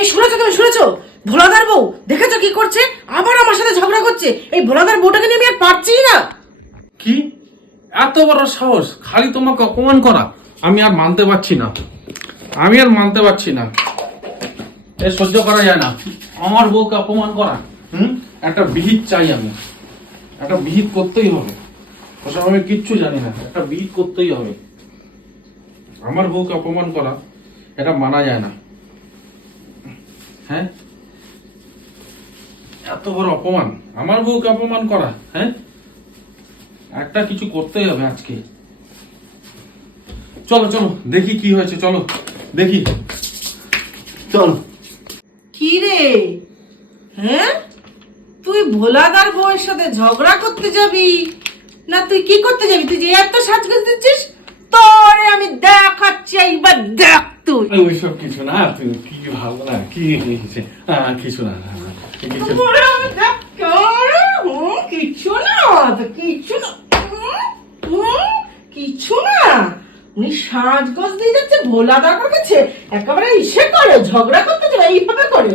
এই শুনেছো তুমি শুনেছো? ভোলাদার বউ দেখেছো কি করছে? আবার আমার সাথে ঝগড়া করছে। এই ভোলাদার বউটাকে নিয়ে আমি আর পারছি না। কি এত বড় সাহস, খালি তোমাকে অপমান করা! আমি আর মানতে পারছি না, আমি আর মানতে পারছি না। এ সহ্য করা যায় না, আমার বউকে অপমান করা। একটা বিহিত চাই, আমি একটা বিহিত করতেই হবে। ওসব আমি কিচ্ছু জানি না, একটা বিহিত করতেই হবে। আমার বউকে অপমান করা, এটা মানা যায় না। হ্যাঁ, এত বড় অপমান, আমার বউকে অপমান করা। হ্যাঁ, একটা কিছু করতেই হবে আজকে। চলো চলো দেখি কি হয়েছে, চলো দেখি, চলো। কি রে? হ্যাঁ, তুই ভোলাদার বউয়ের সাথে ঝগড়া করতে যাবি না? তুই কি করতে যাবি? তুই যে এত সাজগোজ দিচ্ছিস, তোরে আমি দেখাচ্ছি, এইবার দেখ তুই। ওইসব কিছু না, তুমি কি ভাবো না, কি হয়েছে? কিছু না, কিছু। তোরে আমি দেখ, কিচ্ছু না, কিচ্ছু না, কিচ্ছু না। উনি সাজগোজ দিয়ে যাচ্ছে ভোলাদার কাছে, একেবারে ইসে করে ঝগড়া করতে যাবে, এইভাবে করে।